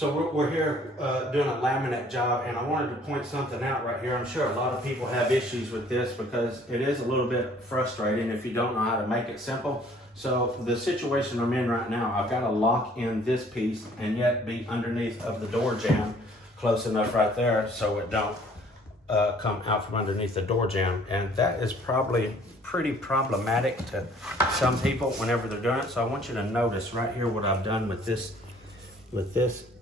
So we're here doing a laminate job, and I wanted to point something out right here. I'm sure a lot of people have issues with this because it is a little bit frustrating if you don't know how to make it simple. So the situation I'm in right now, I've got to lock in this piece and yet be underneath of the door jamb close enough right there so it don't come out from underneath the door jamb. And that is probably pretty problematic to some people whenever they're doing it. So I want you to notice right here what I've done with this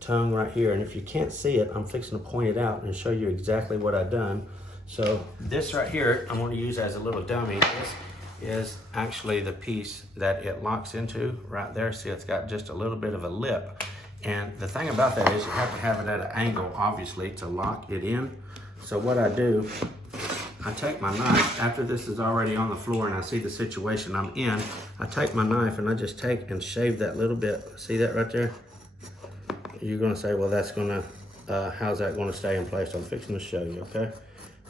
tongue right here. And if you can't see it, I'm fixing to point it out and show you exactly what I've done. So this right here, I'm going to use as a little dummy. This is actually the piece that it locks into right there. See, it's got just a little bit of a lip. And the thing about that is you have to have it at an angle, obviously, to lock it in. So what I do, I take my knife, after this is already on the floor and I see the situation I'm in, I take my knife and I just take and shave that little bit. See that right there? You're gonna say, well, that's gonna, how's that gonna stay in place? I'm fixing to show you, okay?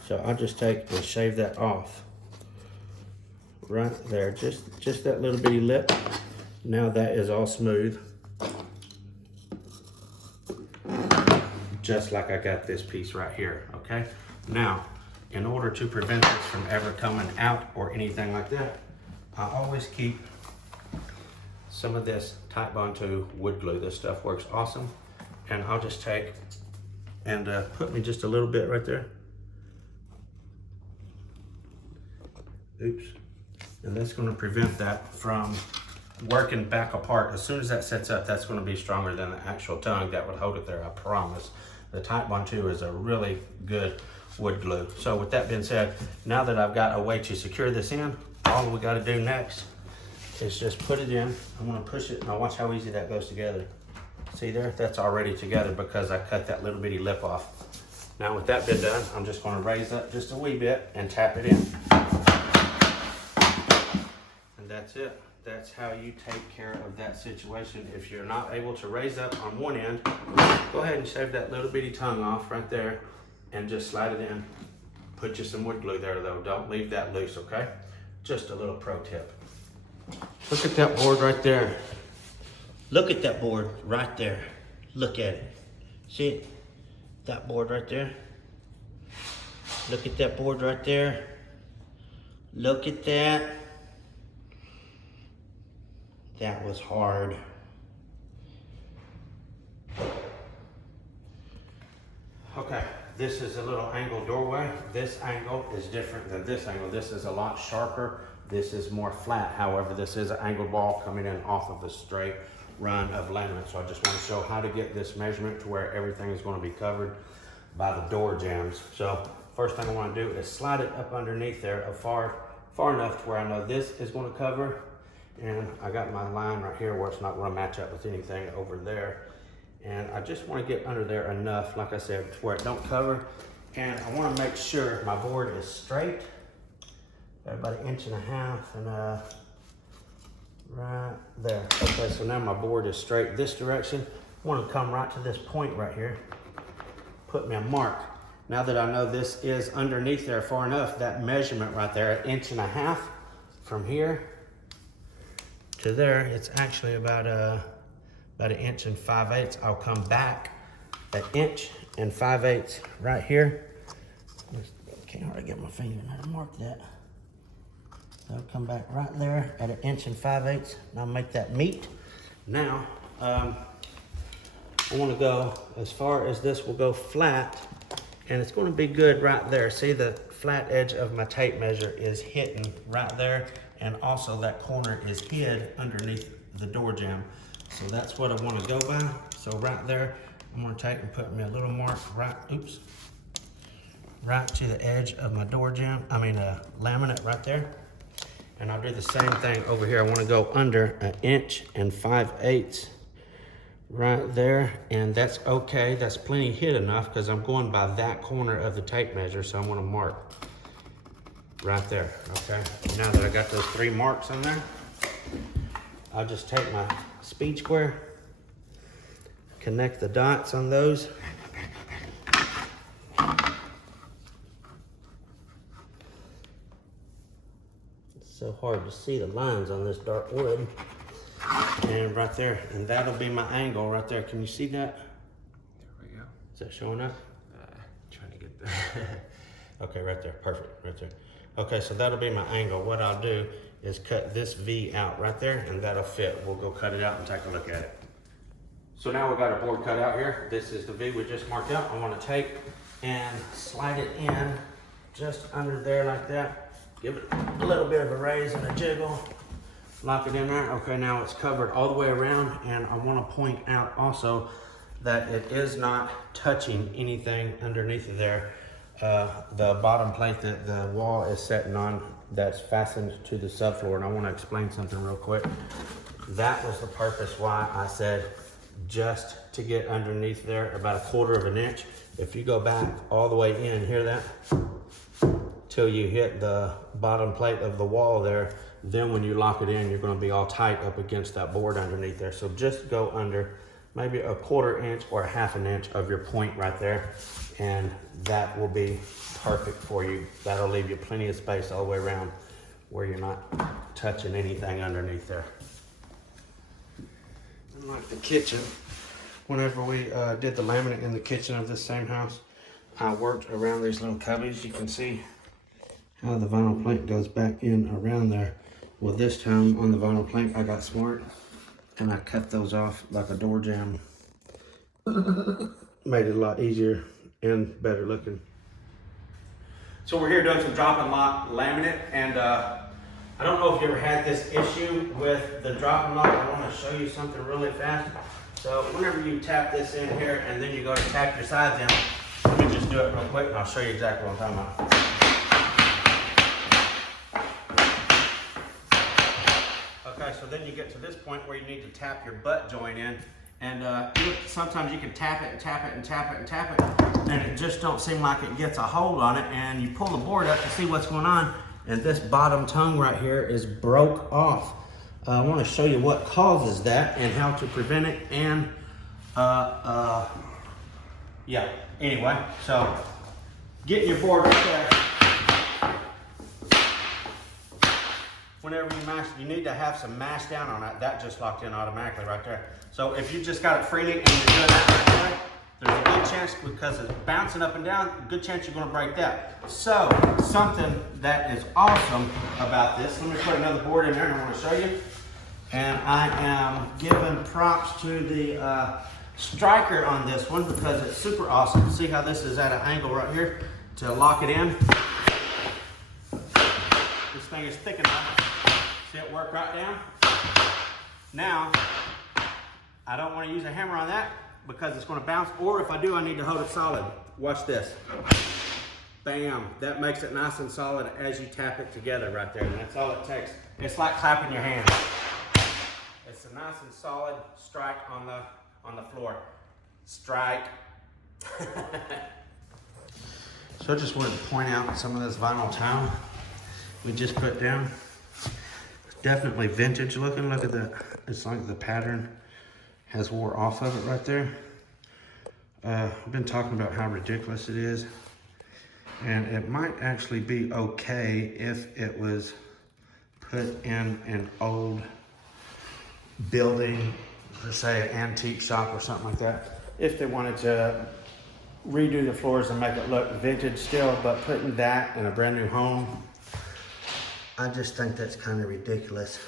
So I'll just take and shave that off. Right there, just that little bitty lip. Now that is all smooth. Just like I got this piece right here, okay? Now, in order to prevent this from ever coming out or anything like that, I always keep some of this Titebond 2 wood glue. This stuff works awesome. And I'll just take and put me just a little bit right there. Oops. And that's going to prevent that from working back apart. As soon as that sets up, that's going to be stronger than the actual tongue that would hold it there, I promise. The Titebond 2 is a really good wood glue. So with that being said, now that I've got a way to secure this in, all we got to do next is just put it in. I'm going to push it. Now watch how easy that goes together. See there? That's already together because I cut that little bitty lip off. Now with that bit done, I'm just going to raise up just a wee bit and tap it in. And that's it. That's how you take care of that situation. If you're not able to raise up on one end, go ahead and shave that little bitty tongue off right there and just slide it in. Put you some wood glue there though. Don't leave that loose, okay? Just a little pro tip. Look at that board right there. Look at that board right there. Look at it. See it? That board right there. Look at that board right there. Look at that. That was hard. Okay, this is a little angled doorway. This angle is different than this angle. This is a lot sharper. This is more flat. However, this is an angled wall coming in off of a straight run of laminate. So I just want to show how to get this measurement to where everything is going to be covered by the door jambs. So first thing I want to do is slide it up underneath there far enough to where I know this is going to cover. And I got my line right here where it's not going to match up with anything over there. And I just want to get under there enough, like I said, to where it don't cover. And I want to make sure my board is straight. Got about 1.5 inches and right there. Okay, so now my board is straight this direction. I want to come right to this point right here. Put me a mark. Now that I know this is underneath there far enough, that measurement right there, 1.5 inches from here to there, it's actually about 1 5/8 inches. I'll come back 1 5/8 inches right here. Can't hardly get my finger now to mark that. I'll come back right there at 1 5/8 inches. And I'll make that meet. Now, I want to go as far as this will go flat, and it's going to be good right there. See, the flat edge of my tape measure is hitting right there. And also that corner is hid underneath the door jamb. So that's what I want to go by. So right there, I'm going to take and put me a little mark right to the edge of my door jamb. Laminate right there. And I'll do the same thing over here. I want to go under 1 5/8 inches right there. And that's okay. That's plenty hid enough because I'm going by that corner of the tape measure. So I'm going to mark right there, okay? Now that I got those 3 marks on there, I'll just take my speed square, connect the dots on those. It's so hard to see the lines on this dark wood. And right there, and that'll be my angle right there. Can you see that? Is that showing up? Trying to get the... Okay, right there, perfect, right there. Okay, so that'll be my angle. What I'll do is cut this V out right there, and that'll fit. We'll go cut it out and take a look at it. So now we've got our board cut out here. This is the V we just marked out. I want to take and slide it in just under there like that. Give it a little bit of a raise and a jiggle. Lock it in there. Okay, now it's covered all the way around, and I want to point out also that it is not touching anything underneath of there. The bottom plate that the wall is sitting on, that's fastened to the subfloor, and I want to explain something real quick. That was the purpose why I said just to get underneath there about 1/4 of an inch. If you go back all the way in, hear that? Till you hit the bottom plate of the wall there, then when you lock it in, you're going to be all tight up against that board underneath there. So just go under maybe 1/4 inch or 1/2 inch of your point right there, and that will be perfect for you. That'll leave you plenty of space all the way around where you're not touching anything underneath there. Like the kitchen, whenever we did the laminate in the kitchen of this same house, I worked around these little cubbies. You can see how the vinyl plank goes back in around there. Well, this time on the vinyl plank, I got smart and I cut those off like a door jamb. Made it a lot easier and better looking. So we're here doing some drop and lock laminate, and I don't know if you ever had this issue with the drop and lock. I want to show you something really fast. So whenever you tap this in here and then you go to tap your sides in, let me just do it real quick and I'll show you exactly what I'm talking about. Okay, so then you get to this point where you need to tap your butt joint in, and sometimes you can tap it and tap it and tap it and tap it, and it just don't seem like it gets a hold on it, and you pull the board up to see what's going on, and this bottom tongue right here is broke off. I want to show you what causes that and how to prevent it, and yeah, anyway, so get your board right there. Whenever you mash, you need to have some mash down on it. That just locked in automatically right there. So if you just got it freely and you're doing that right there, there's a good chance, because it's bouncing up and down, good chance you're gonna break that. So something that is awesome about this, let me put another board in there and I wanna show you. And I am giving props to the Striker on this one because it's super awesome. See how this is at an angle right here to lock it in? This thing is thick enough. See it work right down? Now, I don't want to use a hammer on that because it's going to bounce, or if I do, I need to hold it solid. Watch this. Bam, that makes it nice and solid as you tap it together right there, and that's all it takes. It's like clapping your hands. It's a nice and solid strike on the floor. Strike. So I just wanted to point out some of this vinyl tile we just put down. It's definitely vintage looking. Look at that. It's like the pattern has wore off of it right there. I've been talking about how ridiculous it is, and it might actually be okay if it was put in an old building, let's say an antique shop or something like that, if they wanted to redo the floors and make it look vintage still. But putting that in a brand new home, I just think that's kind of ridiculous.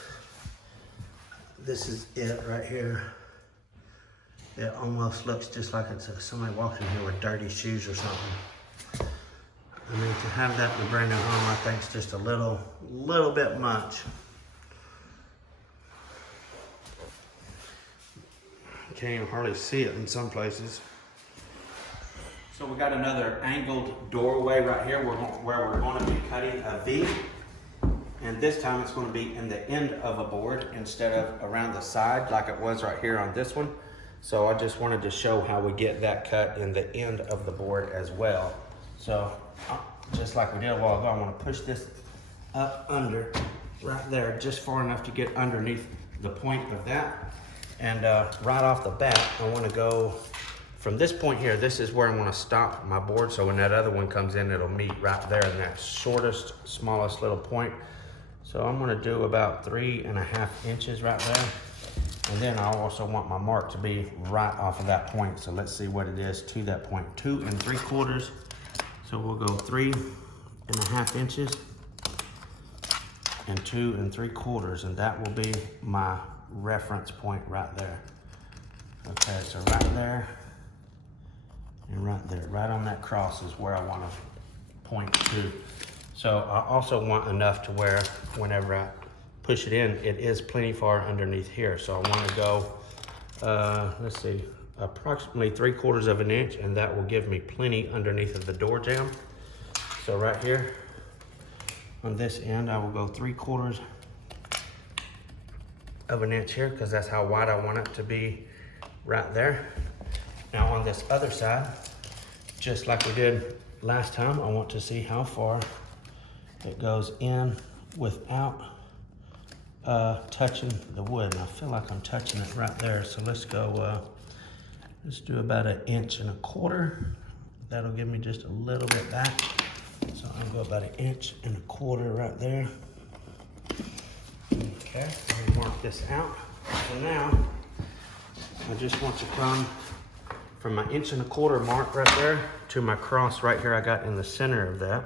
This is it right here. It almost looks just like it's somebody walking here with dirty shoes or something. I mean, to have that in a brand new home, I think it's just a little bit much. Can't even hardly see it in some places. So we got another angled doorway right here where we're going to be cutting a V. And this time it's going to be in the end of a board instead of around the side like it was right here on this one. So I just wanted to show how we get that cut in the end of the board as well. So just like we did a while ago, I want to push this up under right there, just far enough to get underneath the point of that. And right off the bat, I want to go from this point here. This is where I'm going to stop my board, so when that other one comes in, it'll meet right there in that shortest, smallest little point. So I'm going to do about 3.5 inches right there. And then I also want my mark to be right off of that point. So let's see what it is to that point. 2 3/4. So we'll go 3.5 inches and 2 3/4, and that will be my reference point right there. Okay, so right there and right there, right on that cross is where I want to point to. So I also want enough to where whenever I push it in, it is plenty far underneath here. So I want to go, let's see, approximately 3/4 of an inch, and that will give me plenty underneath of the door jamb. So right here on this end, I will go 3/4 of an inch here, because that's how wide I want it to be right there. Now on this other side, just like we did last time, I want to see how far it goes in without touching the wood. And I feel like I'm touching it right there. So let's go, let's do about 1 1/4 inches. That'll give me just a little bit back. So I'll go about 1 1/4 inches right there. Okay, let me mark this out. So now, I just want to come from my 1 1/4 inch mark right there to my cross right here I got in the center of that.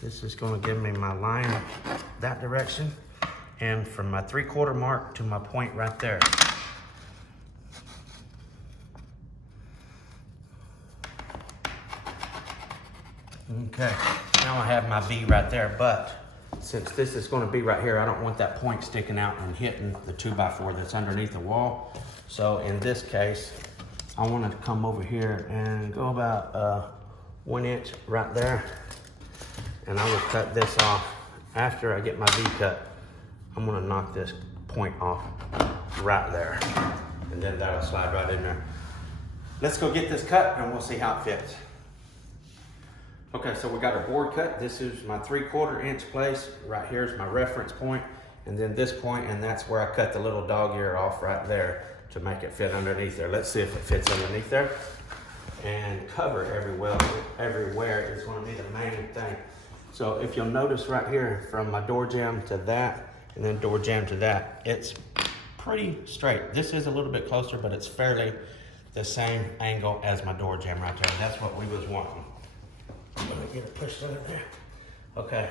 This is going to give me my line that direction, and from my 3/4 mark to my point right there. Okay, now I have my V right there, but since this is going to be right here, I don't want that point sticking out and hitting the 2x4 that's underneath the wall. So in this case, I wanted to come over here and go about 1 inch right there, and I will cut this off. After I get my V cut, I'm going to knock this point off right there, and then that'll slide right in there. Let's go get this cut and we'll see how it fits. Okay, so we got our board cut. This is my 3/4 inch place. Right here is my reference point, and then this point, and that's where I cut the little dog ear off right there to make it fit underneath there. Let's see if it fits underneath there. And cover everywhere is going to be the main thing. So if you'll notice right here, from my door jamb to that, and then door jamb to that, it's pretty straight. This is a little bit closer, but it's fairly the same angle as my door jamb right there. That's what we was wanting. Let me get it pushed under there. Okay.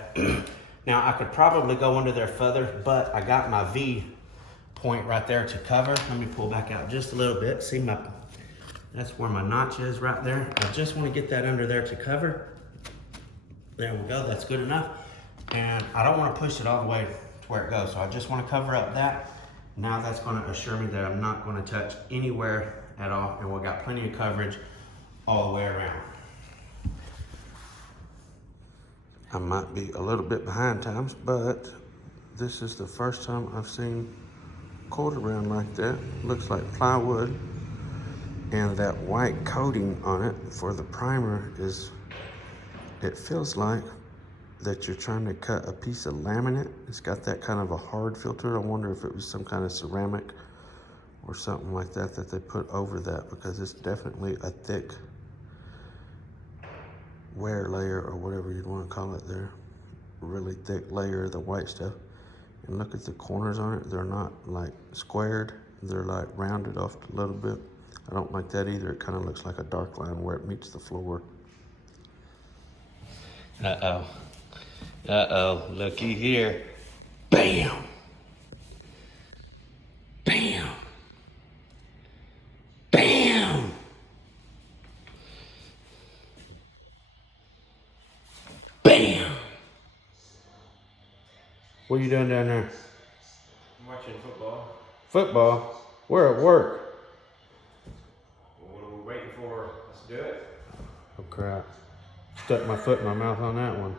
Now I could probably go under there further, but I got my V point right there to cover. Let me pull back out just a little bit. See that's where my notch is right there. I just want to get that under there to cover. There we go, that's good enough. And I don't want to push it all the way to where it goes. So I just want to cover up that. Now that's going to assure me that I'm not going to touch anywhere at all. And we've got plenty of coverage all the way around. I might be a little bit behind times, but this is the first time I've seen quarter round like that. Looks like plywood, and that white coating on it for the primer is, it feels like that you're trying to cut a piece of laminate. It's got that kind of a hard feel to it. I wonder if it was some kind of ceramic or something like that that they put over that, because it's definitely a thick wear layer, or whatever you'd want to call it there. Really thick layer of the white stuff. And look at the corners on it. They're not like squared. They're like rounded off a little bit. I don't like that either. It kind of looks like a dark line where it meets the floor. Uh-oh. Uh-oh. Looky here. Bam! Bam! Bam! Bam! What are you doing down there? I'm watching football. Football? We're at work. Well, what are we waiting for? Let's do it. Oh crap. Stuck my foot in my mouth on that one.